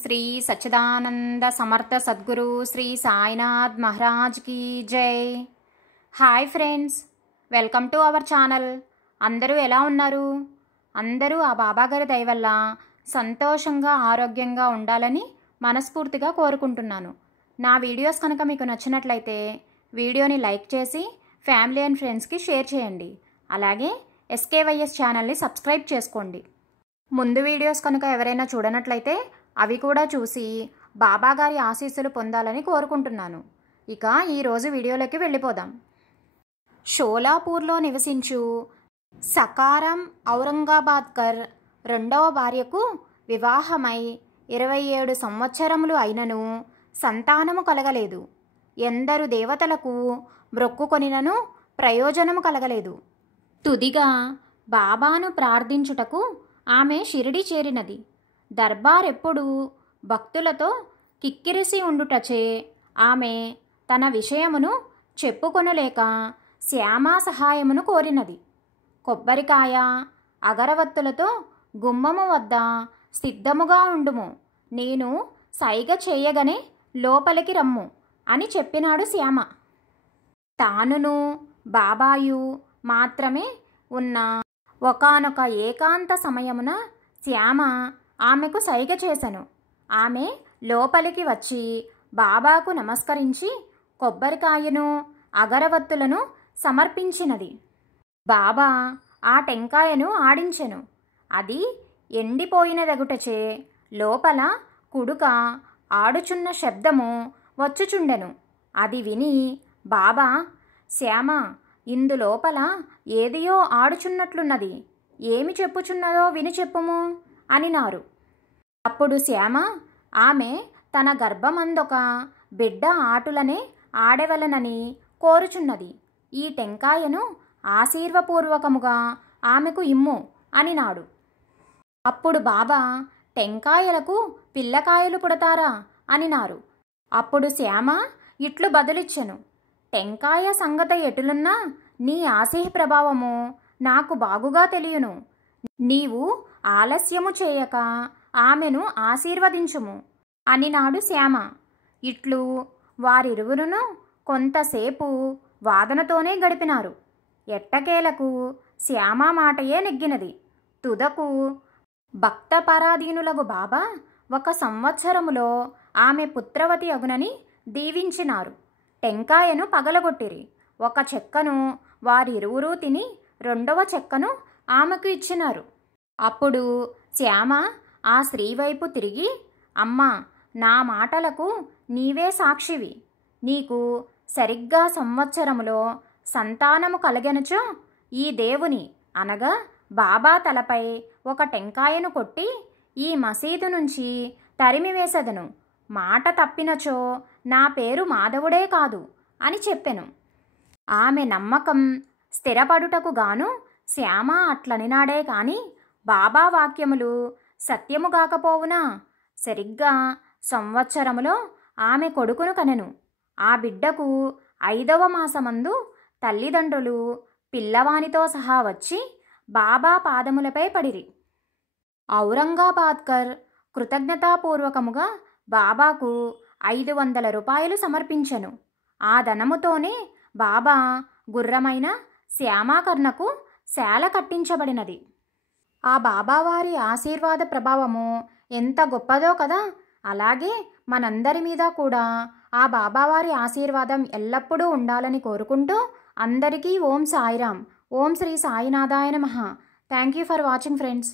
శ్రీ సచ్చిదానంద సమర్థ సద్గురు శ్రీ సాయినాథ్ మహారాజ్ की జై. Hi friends, welcome to our channel. అందరూ ఎలా ఉన్నారు? అందరూ ఆ బాబాగారి దయ వల్ల సంతోషంగా ఆరోగ్యంగా ఉండాలని మనస్ఫూర్తిగా కోరుకుంటున్నాను. నా వీడియోస్ కనుక మీకు నచ్చినట్లయితే వీడియోని లైక్ చేసి ఫ్యామిలీ అండ్ ఫ్రెండ్స్కి షేర్ చేయండి. అలాగే ఎస్కేవైఎస్ ఛానల్ని సబ్స్క్రైబ్ చేసుకోండి. ముందు వీడియోస్ కనుక ఎవరైనా చూడనట్లయితే అవి కూడా చూసి బాబాగారి ఆశీస్సులు పొందాలని కోరుకుంటున్నాను. ఇక ఈరోజు వీడియోలోకి వెళ్ళిపోదాం. షోలాపూర్లో నివసించు సకారం ఔరంగాబాద్కర్ రెండవ భార్యకు వివాహమై 27 సంవత్సరములు అయినను సంతానము కలగలేదు. ఎందరు దేవతలకు మ్రొక్కుకొనినను ప్రయోజనము కలగలేదు. తుదిగా బాబాను ప్రార్థించుటకు ఆమె షిరిడి చేరినది. దర్బార్ ఎప్పుడు భక్తులతో కిక్కిరిసి ఉండుటచే ఆమె తన విషయమును చెప్పుకొనలేక శ్యామా సహాయమును కోరినది. కొబ్బరికాయ అగరవత్తులతో గుమ్మము వద్ద సిద్ధముగా ఉండుము, నేను సైగ చేయగనే లోపలికి రమ్ము అని చెప్పినాడు శ్యామ. తానును బాబాయు మాత్రమే ఉన్న ఒకానొక ఏకాంత సమయమున శ్యామ ఆమెకు సైగ చేసెను. ఆమె లోపలికి వచ్చి బాబాకు నమస్కరించి కొబ్బరికాయను అగరవత్తులను సమర్పించినది. బాబా ఆ టెంకాయను ఆడించెను. అది ఎండిపోయినదగుటచే లోపల కుడుక ఆడుచున్న శబ్దము వచ్చుచుండెను. అది విని బాబా, శ్యామ, ఇందులోపల ఏదియో ఆడుచున్నట్లున్నది, ఏమి చెప్పుచున్నదో విని చెప్పుము అనినారు. అప్పుడు శ్యామ, ఆమె తన గర్భమందొక బిడ్డ ఆటులనే ఆడవలనని కోరుచున్నది, ఈ టెంకాయను ఆశీర్వపూర్వకముగా ఆమెకు ఇమ్ము అనినాడు. అప్పుడు బాబా, టెంకాయలకు పిల్లకాయలు పుడతారా అనినారు. అప్పుడు శ్యామ ఇట్లు బదులిచ్చెను, టెంకాయ సంగత ఎటులున్నా నీ ఆశీహ ప్రభావము నాకు బాగుగా తెలియను. నీవు ఆలస్యము చేయక ఆమెను ఆశీర్వదించుము అనినాడు శ్యామ. ఇట్లు వారిరువురును కొంతసేపు వాదనతోనే గడిపినారు. ఎట్టకేలకు శ్యామ మాటయే నెగ్గినది. తుదకు భక్తపరాధీనులకు బాబా 1 సంవత్సరములో ఆమె పుత్రవతి అగునని దీవించినారు. టెంకాయను పగలగొట్టిరి. 1 చెక్కను వారిరువురూ తిని 2వ చెక్కను ఆమెకు ఇచ్చినారు. అప్పుడు శ్యామ ఆ స్త్రీ వైపు తిరిగి, అమ్మా, నా మాటలకు నీవే సాక్షివి. నీకు సరిగ్గా సంవత్సరములో సంతానము కలిగెనుచో ఈ దేవుని అనగా బాబా తలపై 1 టెంకాయను కొట్టి ఈ మసీదు నుంచి తరిమివేసెదను. మాట తప్పినచో నా పేరు మాధవుడే కాదు అని చెప్పెను. ఆమె నమ్మకం స్థిరపడుటకు గాను శ్యామ అట్లనినాడే కాని బాబా వాక్యములు సత్యముగాకపోవునా. సరిగ్గా సంవత్సరములో ఆమె కొడుకును కనెను. ఆ బిడ్డకు 5వ మాసమందు తల్లిదండ్రులు పిల్లవానితో సహా వచ్చి బాబా పాదములపై పడిరి. ఔరంగాబాద్కర్ కృతజ్ఞతాపూర్వకముగా బాబాకు 500 రూపాయలు సమర్పించెను. ఆ ధనముతోనే బాబా గుర్రమైన శ్యామాకర్ణకు శాల కట్టించబడినది. ఆ బాబావారి ఆశీర్వాద ప్రభావము ఎంత గొప్పదో కదా. అలాగే మనందరి మీద కూడా ఆ బాబావారి ఆశీర్వాదం ఎల్లప్పుడూ ఉండాలని కోరుకుంటూ అందరికీ ఓం సాయిరామ్, ఓం శ్రీ సాయినాథాయ నమః. Thank you for watching friends.